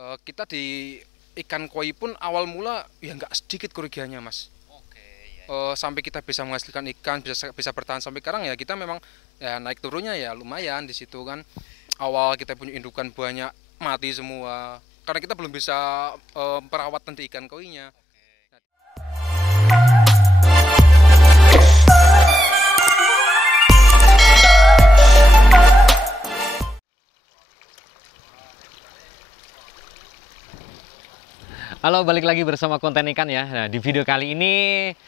Kita di ikan koi pun awal mula ya nggak sedikit kerugiannya, Mas. Oke, ya. Sampai kita bisa menghasilkan ikan, bisa bisa bertahan sampai sekarang ya kita memang ya naik turunnya ya lumayan di situ kan. Awal kita punya indukan banyak mati semua karena kita belum bisa perawat nanti ikan koinya. Halo, balik lagi bersama konten ikan ya. Nah, di video kali ini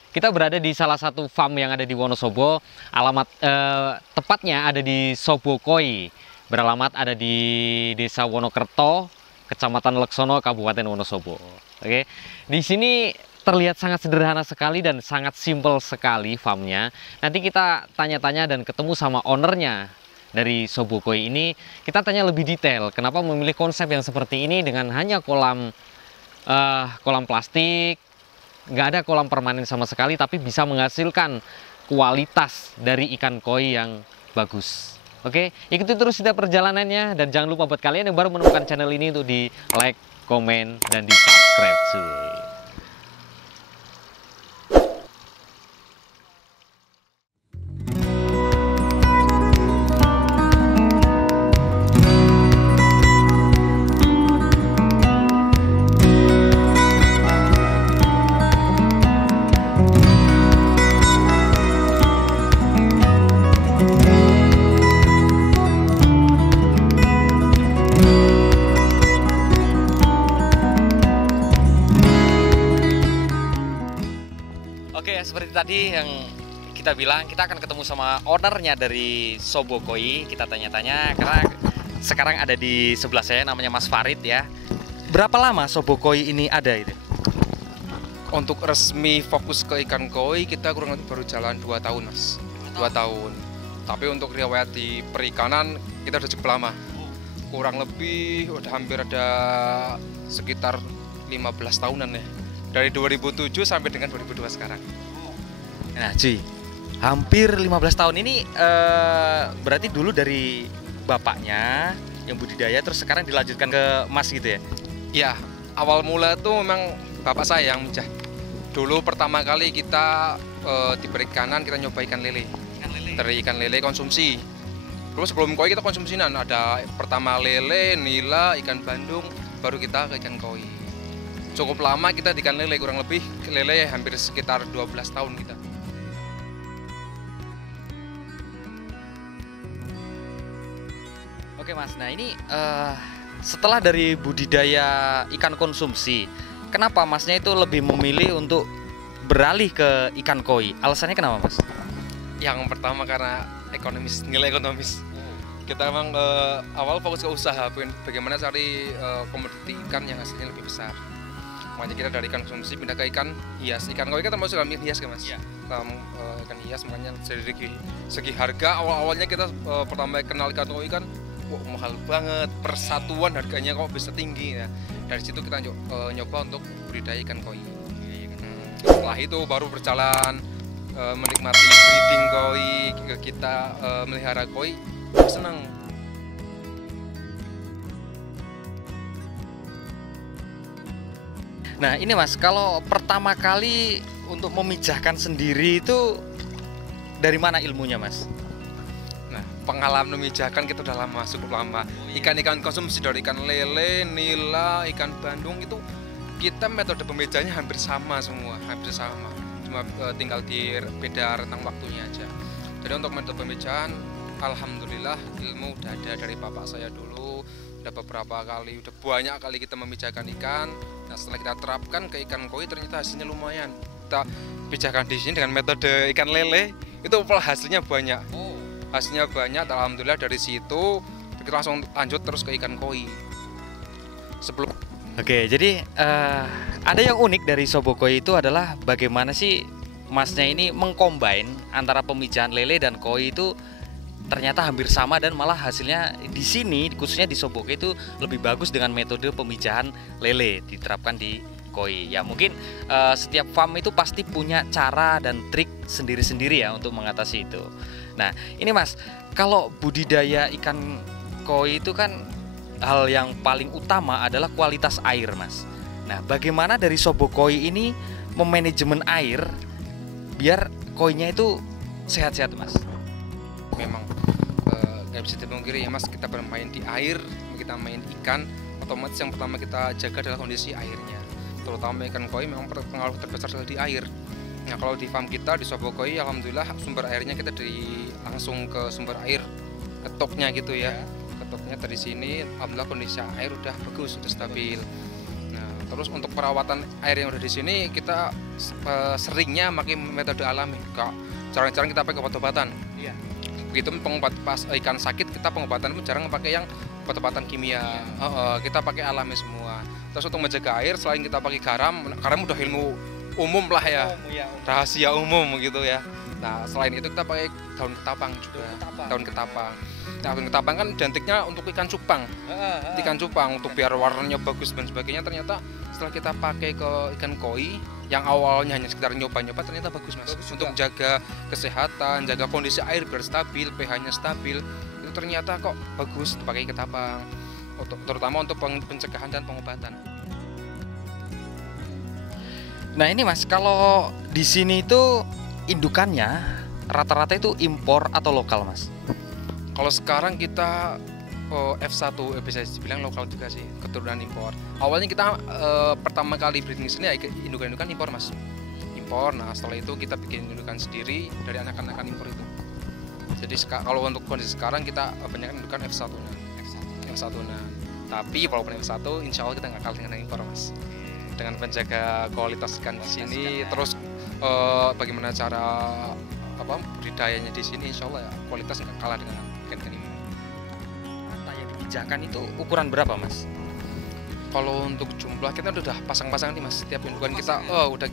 kita berada di salah satu farm yang ada di Wonosobo. Alamat tepatnya ada di Sobokoi. Beralamat ada di Desa Wonokerto, Kecamatan Leksono, Kabupaten Wonosobo. Oke. Di sini terlihat sangat sederhana sekali dan sangat simpel sekali farmnya. Nanti kita tanya-tanya dan ketemu sama ownernya dari Sobokoi ini. Kita tanya lebih detail kenapa memilih konsep yang seperti ini dengan hanya kolam plastik, nggak ada kolam permanen sama sekali, tapi bisa menghasilkan kualitas dari ikan koi yang bagus. Oke, ikuti terus setiap perjalanannya, dan jangan lupa buat kalian yang baru menemukan channel ini untuk di like, komen, dan di subscribe cuy. Oke, seperti tadi yang kita bilang, kita akan ketemu sama ownernya dari Sobokoi. Kita tanya-tanya karena sekarang ada di sebelah saya, namanya Mas Farid ya. Berapa lama Sobokoi ini ada itu? Untuk resmi fokus ke ikan koi kita kurang lebih baru jalan 2 tahun, Mas. 2 tahun. Tapi untuk riwayat di perikanan kita udah cukup lama. Kurang lebih udah hampir ada sekitar 15 tahunan ya. Dari 2007 sampai dengan 2002 sekarang. Nah, cuy, hampir 15 tahun ini berarti dulu dari bapaknya yang budidaya, terus sekarang dilanjutkan ke Mas gitu ya? Ya, awal mula tuh memang bapak saya yang mencah. Dulu pertama kali kita di perikanan kita nyoba ikan lele. Dari ikan lele konsumsi. Terus sebelum koi kita konsumsinan, ada pertama lele, nila, ikan bandung, baru kita ke ikan koi. Cukup lama kita di ikan lele, kurang lebih lele hampir sekitar 12 tahun kita. Oke Mas, nah ini setelah dari budidaya ikan konsumsi, kenapa Masnya itu lebih memilih untuk beralih ke ikan koi? Alasannya kenapa Mas? Yang pertama karena ekonomis, nilai ekonomis. Kita memang awal fokus ke usaha, bagaimana cari komoditi ikan yang hasilnya lebih besar. Makanya kita dari ikan konsumsi pindah ke ikan hias. Ikan koi kan termasuk dalam hias kan Mas? Iya. Ikan hias, makanya dari segi harga awal-awalnya kita pertama kenal ikan koi kan mahal banget, persatuan harganya kok bisa tinggi ya. Dari situ kita nyoba untuk budidaya ikan koi. Setelah itu baru berjalan menikmati breeding koi, kita melihara koi, senang. Nah ini Mas, kalau pertama kali untuk memijahkan sendiri itu dari mana ilmunya Mas? Nah, pengalaman memijahkan kita udah lama, cukup lama. Ikan-ikan konsumsi dari ikan lele, nila, ikan bandung itu kita metode pemijahnya hampir sama semua, hampir sama. Cuma tinggal beda rentang waktunya aja. Jadi untuk metode pemijahan, alhamdulillah ilmu udah ada dari bapak saya dulu. Udah beberapa kali, udah banyak kali kita memijahkan ikan. Nah setelah kita terapkan ke ikan koi ternyata hasilnya lumayan. Kita pijahkan di sini dengan metode ikan lele, itu hasilnya banyak. Hasilnya banyak, alhamdulillah dari situ kita langsung lanjut terus ke ikan koi. Oke, jadi ada yang unik dari Sobokoi itu adalah bagaimana sih Masnya ini mengcombine antara pemijahan lele dan koi itu ternyata hampir sama, dan malah hasilnya di sini khususnya di Sobokoi itu lebih bagus dengan metode pemijahan lele diterapkan di koi. Ya mungkin setiap farm itu pasti punya cara dan trik sendiri-sendiri ya untuk mengatasi itu. Nah ini Mas, kalau budidaya ikan koi itu kan hal yang paling utama adalah kualitas air, Mas. Nah, bagaimana dari Sobokoi ini memanajemen air biar koinya itu sehat-sehat, Mas? Memang nggak bisa dipungkiri ya Mas, kita bermain di air, kita main ikan, otomatis yang pertama kita jaga adalah kondisi airnya. Terutama ikan koi memang pengaruh terbesar adalah di air. Nah, kalau di farm kita di Sobokoi, alhamdulillah sumber airnya kita langsung ke sumber air ketoknya gitu ya. Ketoknya dari sini, alhamdulillah kondisi air udah bagus, sudah stabil. Nah, terus untuk perawatan air yang udah di sini kita seringnya pakai metode alami. Jarang-jarang kita pakai obat-obatan. Iya. Begitu pengobat pas ikan sakit, kita pengobatan pun jarang pakai yang obat-obatan kimia. Kita pakai alami semua. Terus untuk menjaga air, selain kita pakai garam udah ilmu umum lah ya, rahasia umum gitu ya. Nah, selain itu kita pakai daun ketapang juga. Daun ketapang. Nah, daun ketapang kan identiknya untuk ikan cupang. Ikan cupang untuk biar warnanya bagus dan sebagainya. Ternyata setelah kita pakai ke ikan koi yang awalnya hanya sekedar nyoba-nyoba, ternyata bagus Mas. Untuk jaga kesehatan, jaga kondisi air biar stabil, pH-nya stabil. Itu ternyata kok bagus dipakai ketapang. Terutama untuk pencegahan dan pengobatan. Nah, ini Mas, kalau di sini itu indukannya rata-rata itu impor atau lokal, Mas? Kalau sekarang kita F1 bisa dibilang lokal juga sih, keturunan impor. Awalnya kita pertama kali breeding di sini ya indukan-indukan impor Mas. Impor. Nah, setelah itu kita bikin indukan sendiri dari anak-anak impor itu. Jadi kalau untuk kondisi sekarang kita banyak indukan F1 nah. Tapi walaupun F1 insya Allah kita nggak kalah dengan impor Mas. Dengan menjaga kualitas ikan di sini, terus bagaimana cara budidayanya di sini, insya Allah ya kualitas nggak kalah dengan ikan ini. Rata yang dipijakan itu ukuran berapa, Mas? Kalau untuk jumlah kita udah pasang-pasang nih Mas, setiap indukan kita udah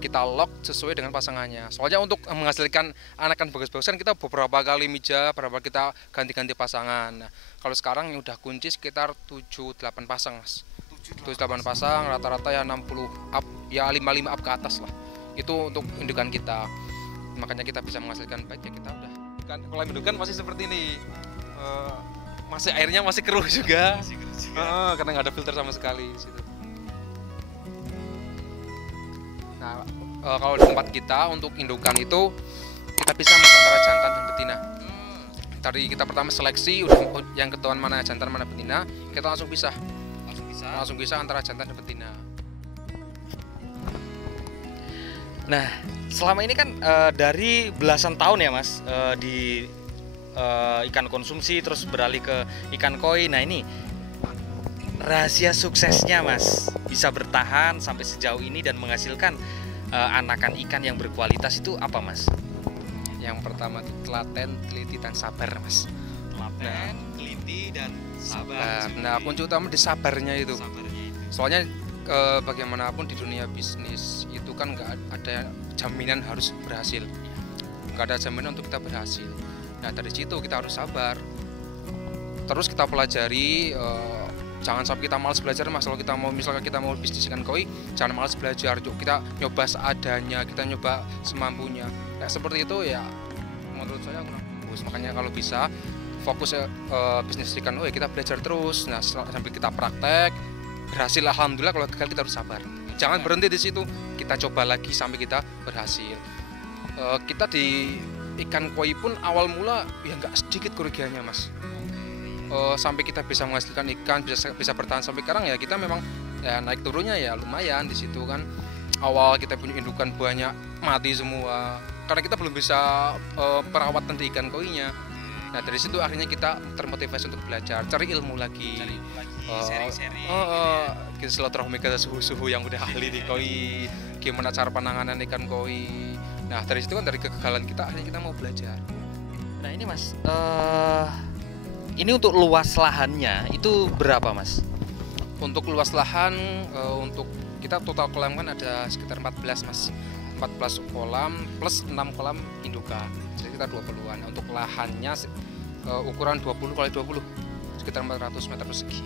kita lock sesuai dengan pasangannya. Soalnya untuk menghasilkan anakan bagus-bagusan kita beberapa kali mijah, beberapa kita ganti-ganti pasangan. Nah, kalau sekarang yang udah kunci sekitar 7-8 pasang Mas. 7-8 pasang, rata-rata ya 60 up, ya 55 up ke atas lah. Itu untuk indukan kita. Makanya kita bisa menghasilkan baik ya kita udah. Kan kalau indukan masih seperti ini. Masih airnya masih keruh juga. Karena nggak ada filter sama sekali di situ. Nah, kalau di tempat kita untuk indukan itu kita bisa antara jantan dan betina. Tadi kita pertama seleksi, udah yang ketahuan mana jantan mana betina, kita langsung pisah antara jantan dan betina. Nah, selama ini kan dari belasan tahun ya Mas di ikan konsumsi terus beralih ke ikan koi. Nah, ini rahasia suksesnya Mas bisa bertahan sampai sejauh ini dan menghasilkan anakan ikan yang berkualitas itu apa Mas? Yang pertama itu telaten, teliti dan sabar Mas. Telaten, teliti dan sabar. Nah, kunci utama di sabarnya itu. Soalnya bagaimanapun di dunia bisnis itu kan nggak ada jaminan harus berhasil. Nggak ada jaminan untuk kita berhasil. Nah, dari situ kita harus sabar. Terus kita pelajari, jangan sampai kita malas belajar Mas. Kalau misalkan kita mau bisnis ikan koi, jangan malas belajar. Yuk kita nyoba seadanya, kita nyoba semampunya. Ya seperti itu ya menurut saya kurang bagus. Makanya kalau bisa fokus bisnis ikan koi kita belajar terus. Nah, sampai kita praktek berhasil, alhamdulillah. Kalau gagal kita harus sabar. Jangan berhenti di situ. Kita coba lagi sampai kita berhasil. Kita di ikan koi pun awal mula ya nggak sedikit kerugiannya Mas. Sampai kita bisa menghasilkan ikan, bisa bertahan sampai sekarang ya kita memang ya naik turunnya ya lumayan di situ kan. Awal kita punya indukan banyak mati semua karena kita belum bisa perawatan di ikan koinya. Nah, dari situ akhirnya kita termotivasi untuk belajar, cari ilmu lagi. Seri-seri. Kita silaturahmi ke suhu-suhu yang udah ahli di koi, gimana cara penanganan ikan koi. Nah, dari situ kan dari kegagalan kita akhirnya kita mau belajar. Nah, ini Mas, ini untuk luas lahannya itu berapa Mas? Untuk luas lahan, untuk kita total kolam kan ada sekitar 14 Mas. 14 kolam plus 6 kolam indukan, sekitar 20-an. Untuk lahannya ukuran 20 kali 20, sekitar 400 meter persegi.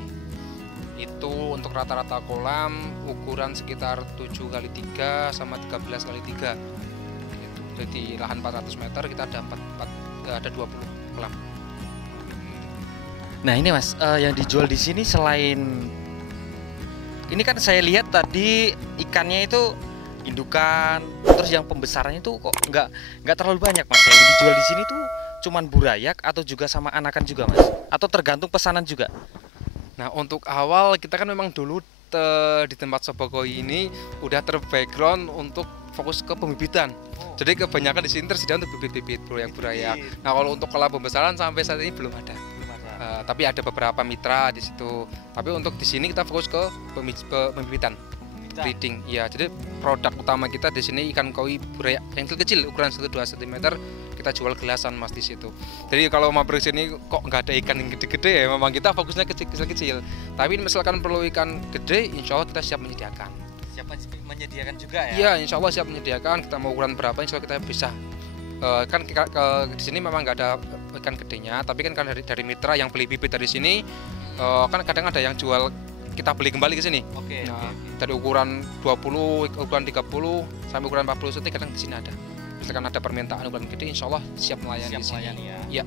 Itu untuk rata-rata kolam ukuran sekitar 7 kali 3 sama 13 kali 3. Jadi lahan 400 meter kita ada 20 kolam. Nah ini Mas, yang dijual di sini selain ini kan saya lihat tadi ikannya itu indukan, terus yang pembesarannya itu kok nggak terlalu banyak Mas. Yang dijual di sini tuh cuman burayak atau juga sama anakan juga Mas? Atau tergantung pesanan juga? Nah, untuk awal kita kan memang dulu di tempat Sobokoi ini udah terbackground untuk fokus ke pembibitan. Jadi kebanyakan di sini tersedia untuk bibit-bibit yang burayak. Nah, kalau untuk kolam pembesaran sampai saat ini belum ada. Tapi ada beberapa mitra di situ. Tapi untuk di sini kita fokus ke pembibitan, breeding. Ya, jadi produk utama kita di sini ikan koi burayak yang kecil ukuran 1-2 cm kita jual gelasan Mas di situ. Jadi kalau mau di sini kok nggak ada ikan yang gede-gede ya, memang kita fokusnya kecil-kecil. Tapi misalkan perlu ikan gede, insya Allah kita siap menyediakan. Siap menyediakan juga ya? Iya, insya Allah siap menyediakan. Kita mau ukuran berapa, insya Allah kita bisa. Kan di sini memang nggak ada ikan gedenya, tapi kan dari mitra yang beli bibit dari sini, kan kadang ada yang jual kita beli kembali ke sini. Oke. Dari ukuran 20, ukuran 30 sampai ukuran 40 cm kadang di sini ada. Misalkan ada permintaan ukuran gede, insya Allah siap melayani di sini. Iya.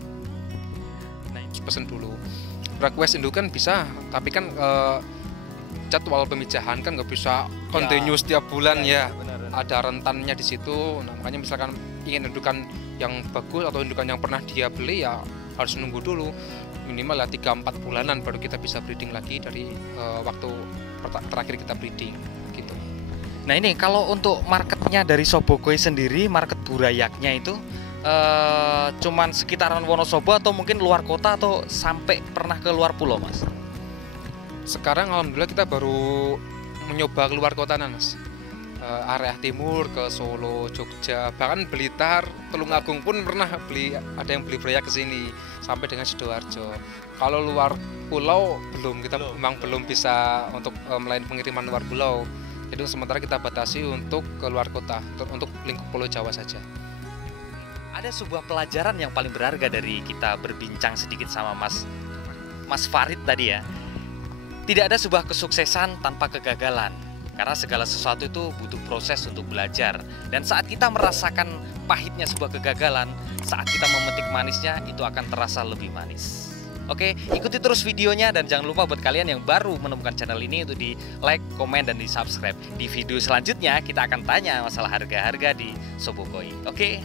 Nah, Pesen dulu. Request indukan bisa, tapi kan jadwal pemijahan kan nggak bisa continue setiap bulan ya. Benar. Ada rentannya di situ. Nah, makanya misalkan ingin indukan yang bagus atau indukan yang pernah dia beli ya harus nunggu dulu minimal lah 3-4 bulanan baru kita bisa breeding lagi dari waktu terakhir kita breeding gitu. Nah ini kalau untuk marketnya dari Sobokoi sendiri, market burayaknya itu cuman sekitaran Wonosobo atau mungkin luar kota atau sampai pernah ke luar pulau Mas? Sekarang alhamdulillah kita baru mencoba keluar kota Mas. Area timur ke Solo, Jogja, bahkan Blitar, Tulungagung pun pernah ada yang beli burayak ke sini sampai dengan Sidoarjo. Kalau luar pulau belum, kita memang belum bisa untuk melayani pengiriman luar pulau. Jadi sementara kita batasi untuk ke luar kota, untuk lingkup Pulau Jawa saja. Ada sebuah pelajaran yang paling berharga dari kita berbincang sedikit sama Mas Farid tadi ya. Tidak ada sebuah kesuksesan tanpa kegagalan. Karena segala sesuatu itu butuh proses untuk belajar. Dan saat kita merasakan pahitnya sebuah kegagalan, saat kita memetik manisnya, itu akan terasa lebih manis. Oke, ikuti terus videonya dan jangan lupa buat kalian yang baru menemukan channel ini untuk di like, komen, dan di subscribe. Di video selanjutnya kita akan tanya masalah harga-harga di Sobokoi. Oke.